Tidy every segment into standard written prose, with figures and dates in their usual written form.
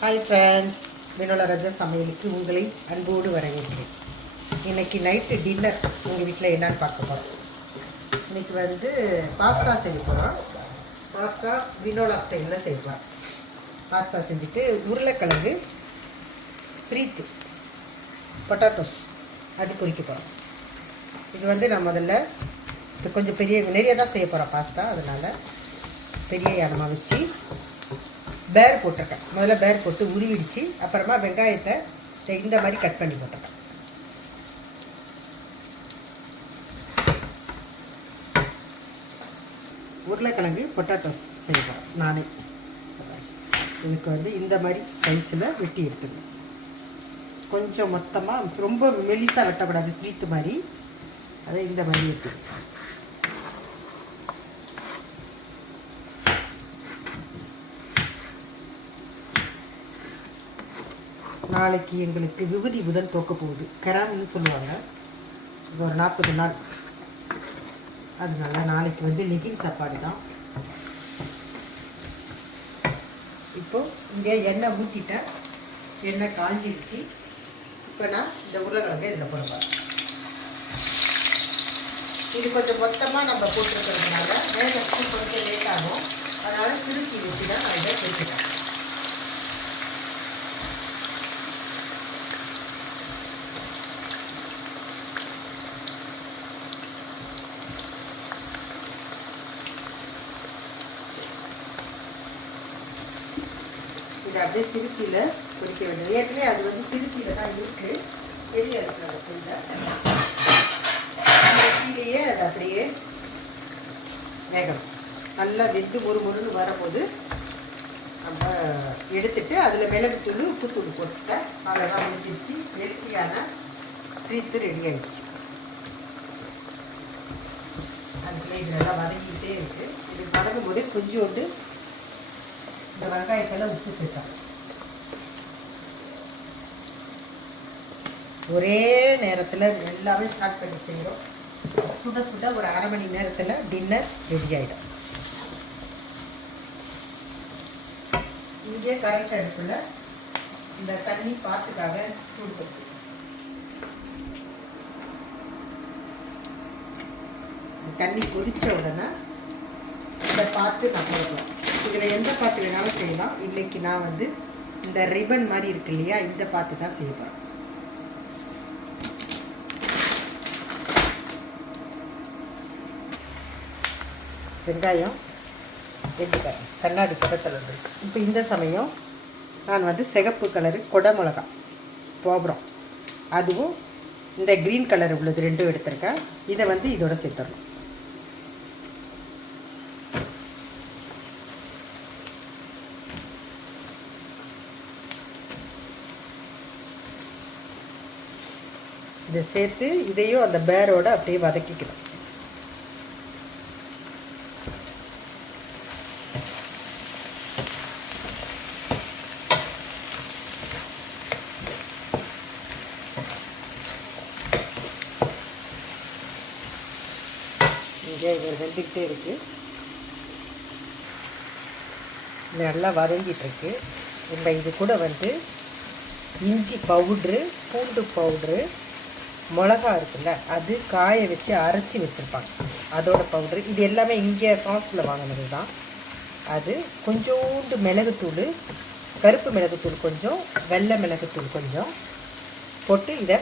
Hi friends, வினோல ராஜா சமையலுக்கு உங்களை அன்போடு வரவேற்கிறேன். இன்றைக்கி நைட்டு டின்னர் உங்கள் வீட்டில் என்னன்னு பார்க்க போகிறோம். இன்றைக்கி பாஸ்தா செய்ய போகிறோம். பாஸ்தா வினோலா ஸ்டைலில் செய்யலாம். பாஸ்தா செஞ்சுட்டு உருளைக்கிழங்கு ஃப்ரீத்து பொட்டாட்டோஸ் அது குறிக்க போகிறோம். இது நான் முதல்ல கொஞ்சம் நிறைய தான் செய்ய போகிறோம் பாஸ்தா. அதனால் பெரிய இடமா வச்சு பேர் போட்டிருக்கேன். முதல்ல பேர் போட்டு உருவிடுச்சு. அப்புறமா வெங்காயத்தை இந்த மாதிரி கட் பண்ணி போட்டிருக்கேன். உருளைக்கிழங்கு பொட்டாட்டோஸ் செய்வோம். நானே இதுக்கு இந்த மாதிரி சைஸில் வெட்டி எடுத்துக்கணும். கொஞ்சம் மொத்தமாக ரொம்ப மெலிசாக வெட்டப்படாது, ஃப்ரீத்து மாதிரி. அதை இந்த மாதிரி எடுத்துக்கணும். நாளைக்கு எங்களுக்கு விபூதி புதன் தோக்க போகுது. கராமின்னு சொல்லுவாங்க. இது ஒரு 40 நாள். அதனால நாளைக்கு லெகின் சாப்பாடு தான். இப்போது இங்கே எண்ணெய் ஊற்றிட்டேன். எண்ணெய் காஞ்சிடுச்சு. இப்போ நான் இந்த உருளைக்கிழங்கு இதில் போடுவேன். இது கொஞ்சம் மொத்தமாக நம்ம போட்டுருக்கிறதுனால வேகத்துக்கு கொஞ்சம் லேட் ஆகும். அதனால் சுருக்கி வச்சு தான் நான் இதை சேர்த்துட்டேன். அப்படியே சிறுக்கியில் பொரிக்க வேண்டியது. ஏற்கனவே அது சிறுக்கியில் தான் இருக்குது. பெரிய இடத்துல அதை செய்த கீழேயே அது அப்படியே வேகணும். நல்லா வெந்து முறுமுறுன்னு வரும்போது நம்ம எடுத்துட்டு அதில் மிளகுத்தூள் உப்புத்தூள் போட்டுட்டேன். அதெல்லாம் முடிஞ்சிருச்சு. ஹெல்த்தியான ஃப்ரீத்து ரெடி ஆகிடுச்சு. அதுக்குள்ளே இதெல்லாம் வதங்கிக்கிட்டே இருக்குது. இது வதங்கும் போது கொஞ்சோண்டு இந்த வெங்காயத்தில் உப்பு சேர்த்தோம். ஒரே நேரத்தில் எல்லாமே ஸ்டார்ட் பண்ணி செய்கிறோம். சுட சுட ஒரு அரை மணி நேரத்தில் டின்னர் ரெடி ஆகிடும். இங்கே கரண்ட் அடுப்பில் இந்த தண்ணி பாத்துக்காக சூடு. தண்ணி கொதிச்ச உடனே இந்த பாத்து நான் போடலாம். இதில் எந்த பாத்து வேணாலும் செய்யலாம். இன்னைக்கு நான் இந்த ரிப்பன் மாதிரி இருக்கு இல்லையா, இந்த பாத்து தான் செய்வேன். வெங்காயம் வெட்டிக்கிறேன். கண்ணாடி பக்கத்தில் இருக்கு. இப்போ இந்த சமயம் நான் சிகப்பு கலரு கொடை மிளகா போடுறோம். அதுவும் இந்த க்ரீன் கலர் உள்ளது ரெண்டும் எடுத்திருக்கேன். இதை இதோட சேர்த்துடணும். இதை சேர்த்து இதையும் அந்த பேரோட அப்படியே வதக்கிக்கணும். இங்கே இது வெந்துக்கிட்டே இருக்கு. நல்லா வதங்கிட்டுருக்கு. நம்ம இது கூட இஞ்சி பவுட்ரு, பூண்டு பவுட்ரு, மிளகா இருக்குல்ல, அது காய வச்சு அரைச்சி வச்சுருப்பாங்க. அதோட பவுட்ரு இது எல்லாமே இங்கே காசில் வாங்கினது தான். அது கொஞ்சோண்டு மிளகுத்தூள், கருப்பு மிளகுத்தூள் கொஞ்சம், வெள்ளை மிளகுத்தூள் கொஞ்சம் போட்டு இதை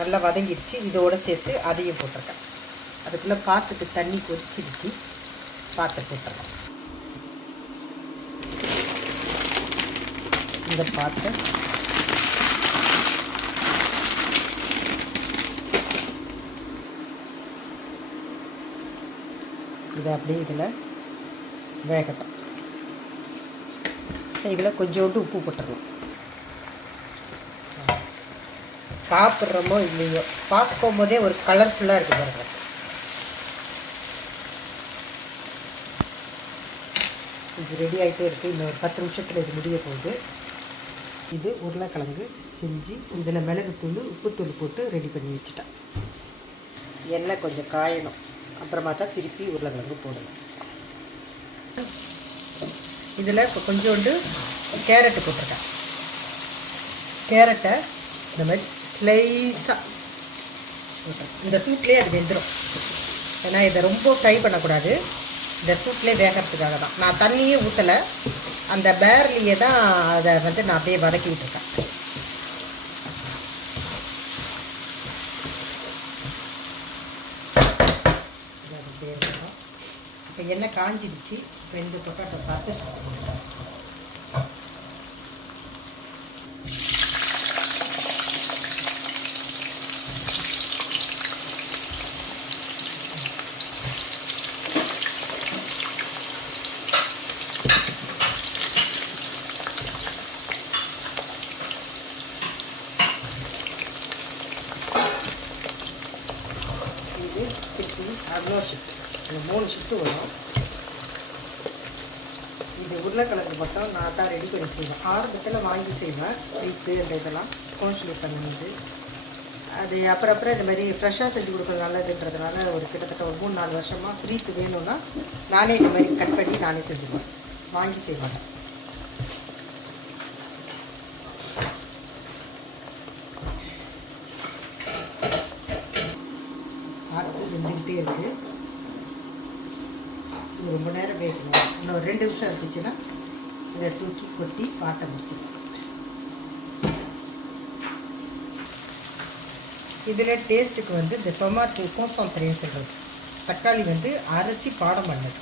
நல்லா வதங்கிடுச்சு. இதோடு சேர்த்து அதையும் போட்டிருக்கேன். அதுக்குள்ளே பாத்துக்கு தண்ணி கொதிச்சிடுச்சு. பாத்து போட்டுருக்கேன். இந்த பாத்து இதை அப்படியே இதில் வேகட்டும். இதில் கொஞ்சோண்டு உப்பு போட்டுடலாம். சாப்பிட்றோமோ இல்லையோ பார்க்கும் போதே ஒரு கலர்ஃபுல்லாக இருக்குது பாருங்கள். இது ரெடி ஆகிட்டே இருக்குது. இன்னும் ஒரு 10 நிமிஷத்தில் இது முடிய போகுது. இது உருளைக்கிழங்கு செஞ்சு இதில் மிளகுத்தூள் உப்புத்தூள் போட்டு ரெடி பண்ணி வச்சுட்டேன். எண்ணெய் கொஞ்சம் காயணும். அப்புறமா தான் திருப்பி உருளைக்கிழங்கு போடணும். இதில் இப்போ கொஞ்சோண்டு கேரட்டு போட்டிருக்கேன். கேரட்டை இந்த மாதிரி ஸ்லைஸாக போட்டுருக்கேன். இந்த சூப்லேயே அது வெந்துடும். ஏன்னா இதை ரொம்ப ஃப்ரை பண்ணக்கூடாது. இந்த சூப்லேயே வேகிறதுக்காக தான் நான் தண்ணியே ஊற்றலை. அந்த பேர்லேயே தான் அதை வந்து நான் அப்படியே வதக்கி விட்டுருக்கேன். இப்போ எண்ணெய் காஞ்சிடுச்சு. இப்போ இந்த பொட்டாட்டோ சாப்பிட்டு சாப்பிடுவோம். இது அவ்வளோ ஷிஃப்ட், 3 ஷிஃப்ட்டு வரும். இது உருளைக்கிழங்கு மட்டும் நான் தான் ரெடி பண்ணி செய்வேன். ஆரம்பத்தில் வாங்கி செய்வேன். ஃப்ரீத்து அந்த இதெல்லாம் கோன்ஸ்லி பண்ணுது. அது அப்புறம் இந்த மாதிரி ஃப்ரெஷ்ஷாக செஞ்சு கொடுக்குறது நல்லதுன்றதுனால ஒரு கிட்டத்தட்ட ஒரு 3-4 வருஷமாக ஃப்ரீத்து வேணும்னா நானே இந்த மாதிரி கட் பண்ணி நானே செஞ்சுக்குவேன். வாங்கி செய்வேன். வெந்துக்கிட்டே இருக்குது. இது ரொம்ப நேரம் வேகணும். இன்னும் ஒரு 2 நிமிஷம் இருந்துச்சுன்னா இதை தூக்கி கொட்டி பாட்டை முடிச்சிடும். இதில் டேஸ்ட்டுக்கு வந்து இந்த டொமாட்டோ கோசம்பரையும் சொல்கிறது, தக்காளி வந்து அரைச்சி பாடம் பண்ணது,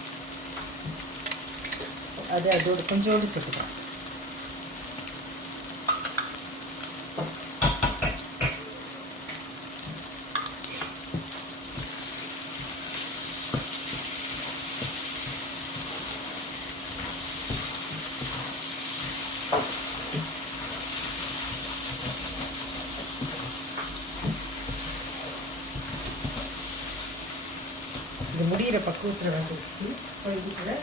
அது அதோட கொஞ்சோண்டு சேர்த்துக்கலாம். இது முடிகிற பக்குவத்தில் வந்துடுச்சு. இப்போ இதில்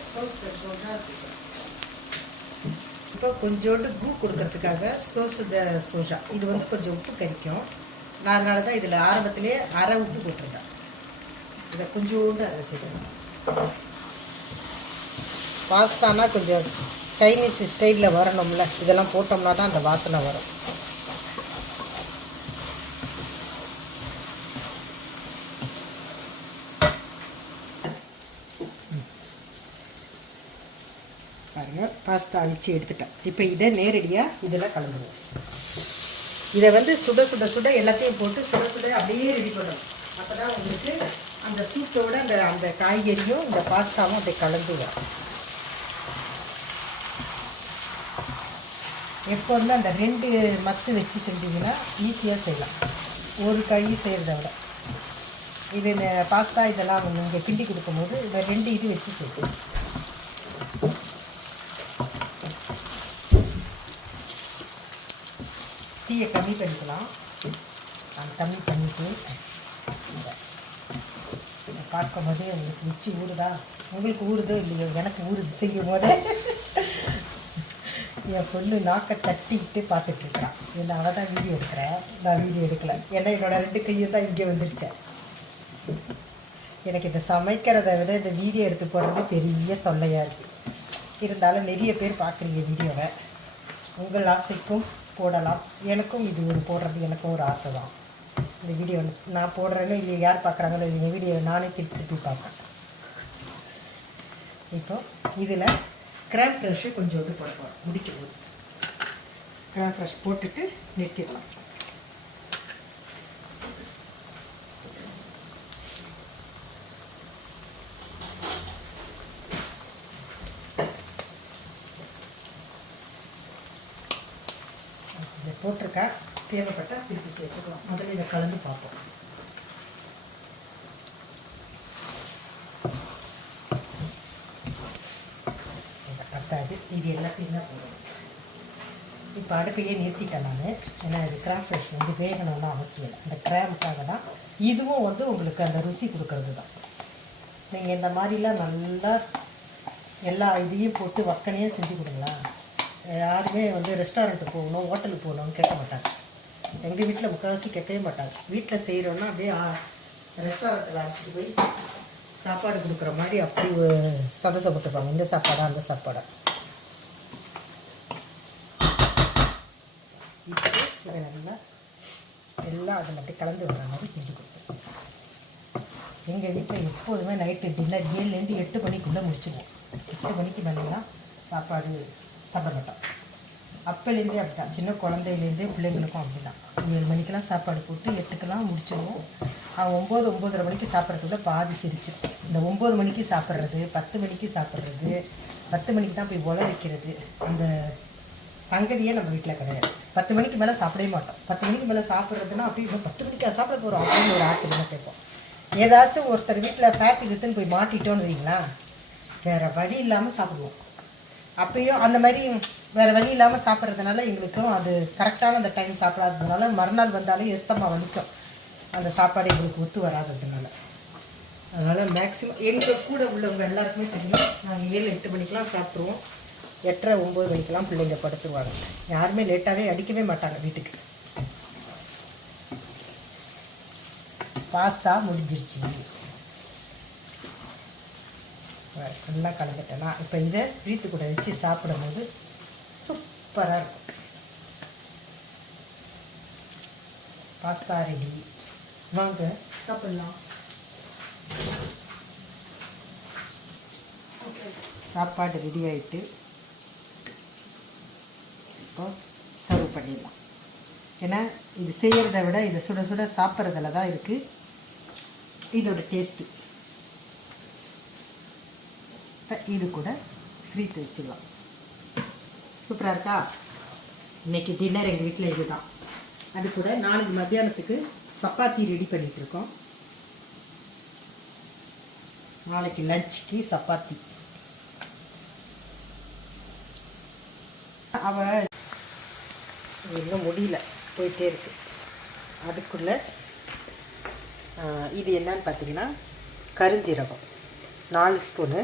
சோஜா சேர்க்குறேன். இப்போ கொஞ்சோண்டு பூ கொடுக்கறதுக்காக சோஜா இது வந்து கொஞ்சம் உப்பு கறிக்கும். நான் அதனால தான் இதில் ஆரம்பத்திலே அரை உப்பு போட்டிருக்கேன். இதை கொஞ்சோண்டு அரை சேர்க்கணும். பாஸ்தானா கொஞ்சம் சைனீஸ் ஸ்டைலில் வரணும்ல, இதெல்லாம் போட்டோம்னா தான் அந்த வாசனை வரும். பாருங்கள், பாஸ்தா அழிச்சு எடுத்துட்டேன். இப்போ இதை நேரடியாக இதில் கலந்துடுவோம். இதை வந்து சுட சுட சுட எல்லாத்தையும் போட்டு சுட சுட அப்படியே ரெடி பண்ணணும். அப்போ தான் உங்களுக்கு அந்த சூட்டோட அந்த காய்கறியும் இந்த பாஸ்தாவும் அப்படியே கலந்து வரும். எப்போ வந்து அந்த 2 மத்து வச்சு செஞ்சிங்கன்னா ஈஸியாக செய்யலாம், ஒரு கை செய்கிறத விட. இது பாஸ்தா இதெல்லாம் நீங்கள் கிண்டி கொடுக்கும்போது இந்த 2 இது வச்சு செய்யணும். தீயை கம்மி பண்ணிக்கலாம். கம்மி பண்ணிவிட்டு பார்க்கும் போதே உங்களுக்கு மிச்சி ஊறுதா, உங்களுக்கு ஊறுதோ இல்லையோ, எனக்கு ஊறுது செய்யும் போதே. என் பொண்ணு நாக்கை தட்டிக்கிட்டு பார்த்துட்ருக்குறான். என்ன அவள் தான் வீடியோ எடுக்கிறேன், நான் வீடியோ எடுக்கலை. ஏன்னா என்னோடய 2 கையும் தான் இங்கே வந்துருச்சேன். எனக்கு இந்த சமைக்கிறத விட இந்த வீடியோ எடுத்து போடுறது பெரிய தொல்லையாக இருக்குது. இருந்தாலும் நிறைய பேர் பார்க்குறீங்க வீடியோவை. உங்கள் ஆசைக்கும் போடலாம். எனக்கும் இது ஒரு போடுறது எனக்கும் ஒரு ஆசை தான். இந்த வீடியோ நான் போடுறேன்னு இல்லை, யார் பார்க்குறாங்களோ இந்த வீடியோ நானே திருப்பி பார்ப்பேன். இப்போ இதில் கிராம் ஃப்ரெஷ்ஷு கொஞ்சோண்டு போடுவோம். முடிக்கும்போது கிராம் ஃப்ரெஷ் போட்டுட்டு நிறுத்திடலாம். இதை போட்டிருக்கா, தேவைப்பட்டால் திருப்பி சேர்த்துக்கலாம். முதல்ல இதை கலந்து பார்ப்போம். பத்தாது, இது எல்லாத்தையும் தான் போடணும். இப்போ அடுப்பையே நிறுத்திட்டேன் நான். ஏன்னா இது கிராம் ஃப்ரெஷ் வந்து வேகணும்னு அவசியம் இல்லை. இந்த கிராமுக்காக தான். இதுவும் வந்து உங்களுக்கு அந்த ருசி கொடுக்கறது தான். நீங்கள் இந்த மாதிரிலாம் நல்லா எல்லா இதையும் போட்டு வக்கனையாக செஞ்சு கொடுங்களா, யாருமே வந்து ரெஸ்டாரண்ட்டுக்கு போகணும் ஹோட்டலுக்கு போகணும்னு கேட்க மாட்டாங்க. எங்கள் வீட்டில் முக்கால்வாசி கேட்கவே மாட்டாங்க. வீட்டில் செய்கிறோன்னா அப்படியே ரெஸ்டாரண்ட்டில் அழைச்சிட்டு போய் சாப்பாடு கொடுக்குற மாதிரி அப்படி சந்தோஷப்பட்டுப்பாங்க. இந்த சாப்பாடா அந்த சாப்பாடா. இதை நல்லா எல்லாம் அதில் அப்படியே கலந்து வர மாதிரி செஞ்சு கொடுப்போம். எங்கள் வீட்டில் எப்போதுமே நைட்டு டின்னர் 7லேருந்து 8 மணிக்குள்ளே முடிச்சுடுவோம். 8 மணிக்கு மேலாம் சாப்பாடு சாப்பிட மாட்டோம். அப்போலேருந்தே அப்படி தான், சின்ன குழந்தையிலேருந்தே பிள்ளைங்களுக்கும் அப்படி தான். 7 மணிக்கெலாம் சாப்பாடு போட்டு 8க்கெலாம் முடிச்சிடுவோம். அவன் 9, 9:30 மணிக்கு சாப்பிட்றதுக்குள்ள பாதி சிரிச்சிடும். இந்த 9 மணிக்கு சாப்பிட்றது, 10 மணிக்கு சாப்பிட்றது, 10 மணிக்கு தான் போய் உல வைக்கிறது, அந்த சங்கதியே நம்ம வீட்டில் கிடையாது. 10 மணிக்கு மேலே சாப்பிடவே மாட்டோம். 10 மணிக்கு மேலே சாப்பிட்றதுன்னா அப்படி இப்போ 10 மணிக்கு சாப்பிட போகிறோம் அப்படின்னு ஒரு ஆச்சரியமாக கேட்போம். ஏதாச்சும் ஒருத்தர் வீட்டில் ஃபேக்ட்ரி எடுத்துன்னு போய் மாட்டிட்டோன்னு வைங்களா, வேறு வழி இல்லாமல் சாப்பிடுவோம். அப்பயும் அந்த மாதிரி வேறு வழி இல்லாமல் சாப்பிட்றதுனால எங்களுக்கும் அது கரெக்டான அந்த டைம் சாப்பிடாததுனால மறுநாள் வந்தாலும் எஸ்தமாக வலிக்கும். அந்த சாப்பாடு எங்களுக்கு ஒத்து வராததுனால. அதனால் மேக்ஸிமம் எங்கள் கூட உள்ளவங்க எல்லாருக்குமே தெரியும், நாங்கள் 7, 8 மணிக்கெலாம் சாப்பிட்ருவோம். 8:30, 9 மணிக்கெலாம் பிள்ளைங்க படுத்துருவாங்க. யாருமே லேட்டாகவே அடிக்கவே மாட்டாங்க வீட்டுக்கு. பாஸ்தா முடிஞ்சிருச்சு, நல்லா கலந்துட்டேன்னா இப்போ இதை வீட்டு கூட வச்சு சாப்பிடும் போது சூப்பராக இருக்கும். பாஸ்தா ரெடி, வாங்க சாப்பிடலாம். சாப்பாடு ரெடி ஆகிட்டு இப்போ சர்வ் பண்ணிடலாம். ஏன்னா இது செய்கிறத விட இதை சுட சுட சாப்பிட்றதுல தான் இருக்குது இதோட டேஸ்ட்டு. இது கூட ஃப்ரீட் வச்சுக்கலாம். சூப்பராக இருக்கா? இன்றைக்கி டின்னர் எங்கள் வீட்டில் இது தான். அது கூட நாளைக்கு மத்தியானத்துக்கு சப்பாத்தி ரெடி பண்ணிகிட்ருக்கோம். நாளைக்கு லஞ்சுக்கு சப்பாத்தி. அவள் இன்னும் முடியல, போயிட்டே இருக்கு. அதுக்குள்ளே இது என்னன்னு பார்த்தீங்கன்னா கருஞ்சீரகம் 4 ஸ்பூனு,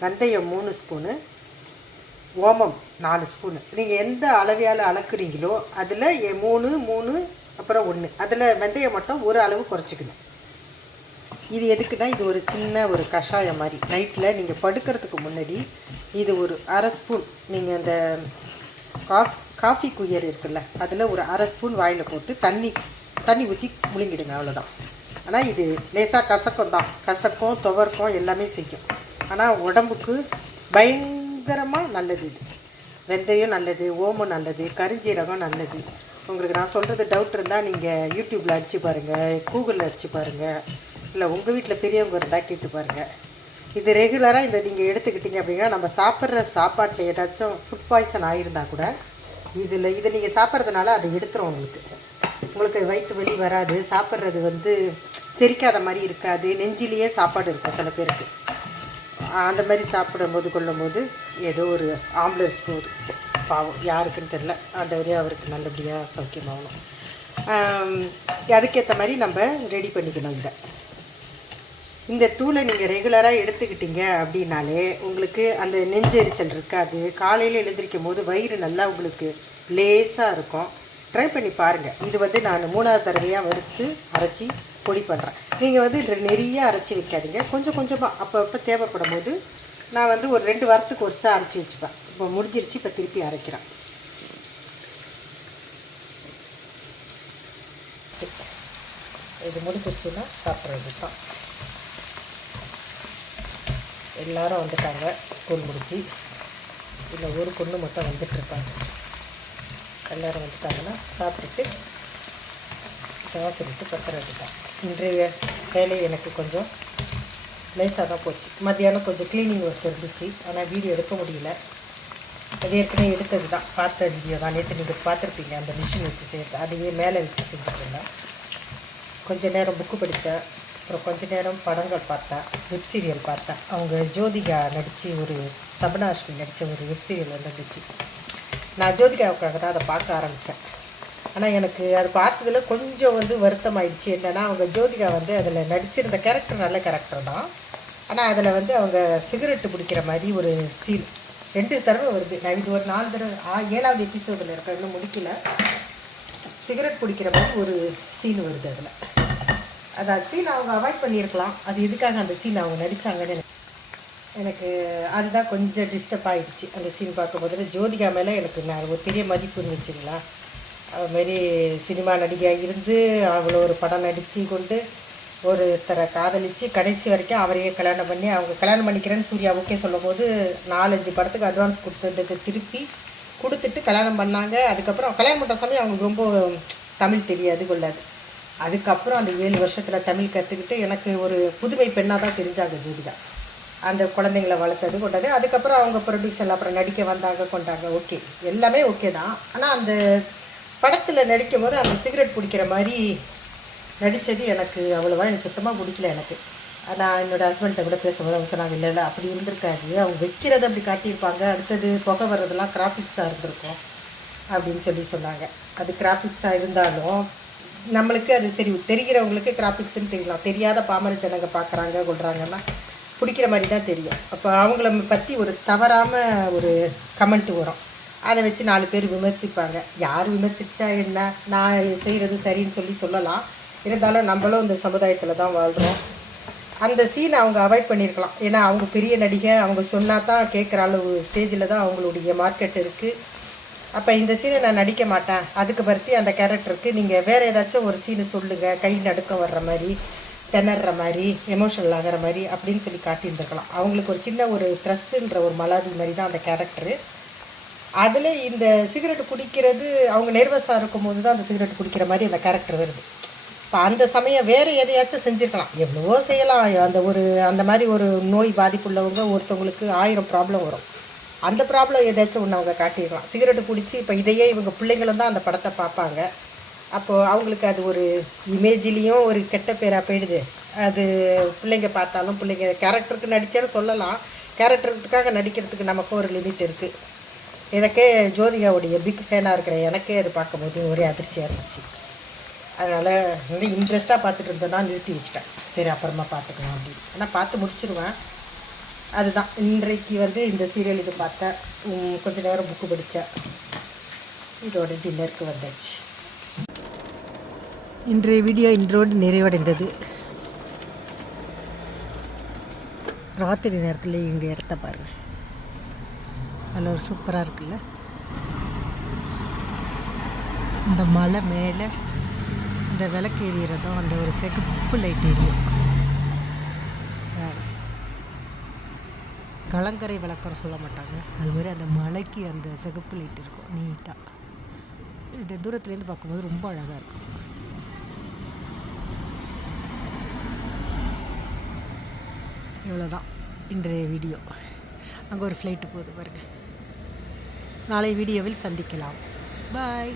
வெந்தயம் 3 ஸ்பூனு, ஓமம் 4 ஸ்பூனு. நீங்கள் எந்த அளவையால் அளக்குறீங்களோ அதில் 3 அப்புறம் 1, அதில் வெந்தயம் மட்டும் ஒரு அளவு குறைச்சிக்கணும். இது எதுக்குன்னா இது ஒரு சின்ன ஒரு கஷாயம் மாதிரி. நைட்டில் நீங்கள் படுக்கிறதுக்கு முன்னாடி இது ஒரு 1/2 ஸ்பூன், நீங்கள் அந்த காஃபி குயர் இருக்குல்ல அதில் ஒரு 1/2 ஸ்பூன் வாயில் போட்டு தண்ணி ஊற்றி முழுங்கிடுங்க, அவ்வளோதான். ஆனால் இது லேசாக கசக்கம் தான், கசக்கம் துவர்க்கம் எல்லாமே செய்யும். ஆனால் உடம்புக்கு பயங்கரமாக நல்லது. இது வெந்தயம் நல்லது, ஓமம் நல்லது, கருஞ்சீரகம் நல்லது. உங்களுக்கு நான் சொல்கிறது டவுட் இருந்தால் நீங்கள் யூடியூப்பில் அடித்து பாருங்கள், கூகுளில் அடித்து பாருங்கள், இல்லை உங்கள் வீட்டில் பெரியவங்க இருந்தால் கேட்டு பாருங்கள். இது ரெகுலராக இந்த நீங்கள் எடுத்துக்கிட்டீங்க அப்படின்னா நம்ம சாப்பிட்ற சாப்பாட்டில் ஏதாச்சும் ஃபுட் பாய்சன் ஆகிருந்தால் கூட இதை நீங்கள் சாப்பிட்றதுனால அதை எடுத்துரும். உங்களுக்கு வயிற்று வலி வராது, சாப்பிட்றது செரிக்காத மாதிரி இருக்காது, நெஞ்சிலேயே சாப்பாடு இருக்கும் சில பேருக்கு. அந்த மாதிரி சாப்பிடும்போது கொள்ளும்போது ஏதோ ஒரு ஆம்புலன்ஸ் போகுது, பாவம் யாருக்குன்னு தெரில, அந்த வரையும் அவருக்கு நல்லபடியாக சௌக்கியமாகணும். அதுக்கேற்ற மாதிரி நம்ம ரெடி பண்ணிக்கணும். இந்த தூளை நீங்கள் ரெகுலராக எடுத்துக்கிட்டீங்க அப்படின்னாலே உங்களுக்கு அந்த நெஞ்செரிச்சல் இருக்காது. காலையில் எழுந்திரிக்கும் போது வயிறு நல்லா உங்களுக்கு லேசாக இருக்கும். ட்ரை பண்ணி பாருங்கள். இது நான் 3வது தடவையாக வறுத்து அரைச்சி பொடி பண்ணுறேன். நீங்கள் நிறைய அரைச்சி வைக்காதீங்க, கொஞ்சம் கொஞ்சமாக அப்போ தேவைப்படும் போது நான் ஒரு 2 வாரத்துக்கு ஒரு சார் அரைச்சி வச்சுப்பேன். இப்போ முடிஞ்சிருச்சு, இப்போ திருப்பி அரைக்கிறேன். இது முடிஞ்சிருச்சுன்னா சாப்பிட்றது தான். எல்லோரும் வந்துட்டாங்க ஸ்கூல் முடிச்சு, இல்லை ஒரு பொண்ணு மட்டும் வந்துட்டுருக்காங்க. எல்லோரும் வந்துட்டாங்கன்னா சாப்பிட்டுட்டு சொல்லிட்டு பத்திரம் தான். இன்றைய வேலை எனக்கு கொஞ்சம் லேசாக தான் போச்சு. மத்தியானம் கொஞ்சம் க்ளீனிங் ஒர்க் இருந்துச்சு, ஆனால் வீடியோ எடுக்க முடியல. அது ஏற்கனவே எடுத்தது தான், பார்த்த வீடியோ தான். நேற்று நீங்கள் பார்த்துருப்பீங்க அந்த மிஷின் வச்சு செய்கிறது, அதுவே மேலே வச்சு செஞ்சுருந்தேன். கொஞ்சம் நேரம் புக்கு படித்தேன், அப்புறம் கொஞ்ச நேரம் படங்கள் பார்த்தேன், வெப் சீரியல் பார்த்தேன். அவங்க ஜோதிகா நடித்து ஒரு சபனாஷ்மி நடித்த ஒரு வெப் சீரியல் வந்துச்சு. நான் ஜோதிகாவுக்காக தான் அதை பார்க்க ஆரம்பித்தேன். ஆனால் எனக்கு அது பார்த்ததில் கொஞ்சம் வருத்தமாயிடுச்சு. என்னென்னா அவங்க ஜோதிகா அதில் நடிச்சிருந்த கேரக்டர் நல்ல கேரக்டர் தான், ஆனால் அதில் அவங்க சிகரெட்டு பிடிக்கிற மாதிரி ஒரு சீன் 2 தடவை வருது. நான் இது ஒரு 4 தடவை 7வது எபிசோடில் இருக்க, இன்னும் முடிக்கல. சிகரெட் பிடிக்கிற மாதிரி ஒரு சீன் வருது. அதில் அந்த சீன் அவங்க அவாய்ட் பண்ணியிருக்கலாம். அது எதுக்காக அந்த சீன் அவங்க நடித்தாங்கன்னு எனக்கு அதுதான் கொஞ்சம் டிஸ்டர்ப் ஆகிடுச்சு. அந்த சீன் பார்க்கும்போது ஜோதிகா மேலே எனக்கு நான் ஒரு பெரிய மதிப்பு இருந்துச்சுங்களா. அதுமாரி சினிமா நடிகையாக இருந்து அவ்வளோ ஒரு படம் நடித்து கொண்டு ஒருத்தரை காதலித்து கடைசி வரைக்கும் அவரையே கல்யாணம் பண்ணி அவங்க கல்யாணம் பண்ணிக்கிறேன்னு சூர்யா ஓகே சொல்லும் போது 4-5 படத்துக்கு அட்வான்ஸ் கொடுத்ததுக்கு திருப்பி கொடுத்துட்டு கல்யாணம் பண்ணாங்க. அதுக்கப்புறம் கல்யாணம் பண்ணுற சமயம் அவங்களுக்கு ரொம்ப தமிழ் தெரியாது கொள்ளாது. அதுக்கப்புறம் அந்த 7 வருஷத்தில் தமிழ் கற்றுக்கிட்டு எனக்கு ஒரு புதுமை பெண்ணாக தான் தெரிஞ்சாங்க ஜோதிகா. அந்த குழந்தைங்கள வளர்த்தது கொண்டது. அதுக்கப்புறம் அவங்க ப்ரொடியூசர் அப்புறம் நடிக்க வந்தாங்க கொண்டாங்க. ஓகே, எல்லாமே ஓகே தான். ஆனால் அந்த படத்தில் நடிக்கும் போது அந்த சிகரெட் பிடிக்கிற மாதிரி நடித்தது எனக்கு அவ்வளோவா எனக்கு சுத்தமாக பிடிக்கல. எனக்கு நான் என்னோடய ஹஸ்பண்ட்டை கூட பேசும்போது அவங்க சொன்னாங்க, இல்லை அப்படி இருந்திருக்காது, அவங்க வைக்கிறது அப்படி காட்டியிருப்பாங்க, அடுத்தது புகை வர்றதெல்லாம் கிராஃபிக்ஸாக இருந்திருக்கும் அப்படின்னு சொன்னாங்க. அது கிராஃபிக்ஸாக இருந்தாலும் நம்மளுக்கு அது சரி தெரிகிறவங்களுக்கு கிராஃபிக்ஸ்ன்னு தெரியலாம், தெரியாத பாமர ஜனங்க பார்க்குறாங்க கொள்கிறாங்கன்னா பிடிக்கிற மாதிரி தான் தெரியும். அப்போ அவங்கள பற்றி ஒரு தவறாமல் ஒரு கமெண்ட் வரும், அதை வச்சு 4 பேர் விமர்சிப்பாங்க. யார் விமர்சித்தா என்ன, நான் செய்கிறது சரின்னு சொல்லலாம். இருந்தாலும் நம்மளும் இந்த சமுதாயத்தில் தான் வாழ்கிறோம். அந்த சீனை அவங்க அவாய்ட் பண்ணியிருக்கலாம். ஏன்னா அவங்க பெரிய நடிகை, அவங்க சொன்னால் தான் கேட்குற அளவு ஸ்டேஜில் தான் அவங்களுடைய மார்க்கெட் இருக்குது. அப்போ இந்த சீனை நான் நடிக்க மாட்டேன், அதுக்கு பற்றி அந்த கேரக்டருக்கு நீங்கள் வேறு ஏதாச்சும் ஒரு சீனு சொல்லுங்கள், கை நடுக்கம் வர்ற மாதிரி, திணற மாதிரி, எமோஷனல் ஆகிற மாதிரி அப்படின்னு சொல்லி காட்டியிருந்துருக்கலாம். அவங்களுக்கு ஒரு சின்ன ஒரு ட்ரெஸ்ஸுன்ற ஒரு மலாதி மாதிரி தான் அந்த கேரக்டரு. அதில் இந்த சிகரெட் குடிக்கிறது அவங்க நெர்வஸாக இருக்கும்போது தான் அந்த சிகரெட் குடிக்கிற மாதிரி அந்த கேரக்டர் வருது. இப்போ அந்த சமயம் வேறு எதையாச்சும் செஞ்சுருக்கலாம், எவ்வளவோ செய்யலாம். அந்த மாதிரி ஒரு நோய் பாதிப்புள்ளவங்க ஒருத்தவங்களுக்கு 1000 ப்ராப்ளம் வரும். அந்த ப்ராப்ளம் ஏதாச்சும் ஒன்று அவங்க காட்டிடலாம். சிகரெட்டு குடித்து இப்போ இதையே இவங்க பிள்ளைங்களும் தான் அந்த படத்தை பார்ப்பாங்க. அப்போது அவங்களுக்கு அது ஒரு இமேஜ்லேயும் ஒரு கெட்ட பேராக போயிடுது. அது பிள்ளைங்க பார்த்தாலும் பிள்ளைங்க கேரக்டருக்கு நடித்தாலும் சொல்லலாம், கேரக்டருக்காக நடிக்கிறதுக்கு நமக்கும் ஒரு லிமிட் இருக்குது. எனக்கே ஜோதிகாவுடைய பிக் ஃபேனாக இருக்கிற எனக்கே அது பார்க்கும்போது ஒரே அதிர்ச்சியாக இருந்துச்சு. அதனால் வந்து இன்ட்ரெஸ்ட்டாக பார்த்துட்டு இருந்தேன்னா நிறுத்தி வச்சிட்டேன். சரி அப்புறமா பார்த்துக்கலாம் அப்படின்னு. ஆனால் பார்த்து முடிச்சிடுவேன். அதுதான் இன்றைக்கு வந்து இந்த சீரியல் இது பார்த்தேன், கொஞ்சம் நேரம் புக்கு படித்தேன், இதோட டின்னருக்கு வந்தாச்சு. இன்றைய வீடியோ இன்றோடு நிறைவடைந்தது. ராத்திரி நேரத்தில் இங்கே இடத்த பாருங்கள், அதில் ஒரு சூப்பராக இருக்குல்ல. இந்த மலை மேலே இந்த விளக்கு எரியறதும் அந்த ஒரு சிகப்பு லைட் எரியும். கலங்கரை விளக்கம் சொல்ல மாட்டாங்க, அது மாதிரி அந்த மலைக்கு அந்த சிகப்பு லைட் இருக்கும் நீட்டாக. இந்த தூரத்துலேருந்து பார்க்கும்போது ரொம்ப அழகாக இருக்கும். இவ்வளோதான் இன்றைய வீடியோ. அங்கே ஒரு ஃப்ளைட்டு போகுது பாருங்கள். நாளை வீடியோவில் சந்திக்கலாம். பாய்.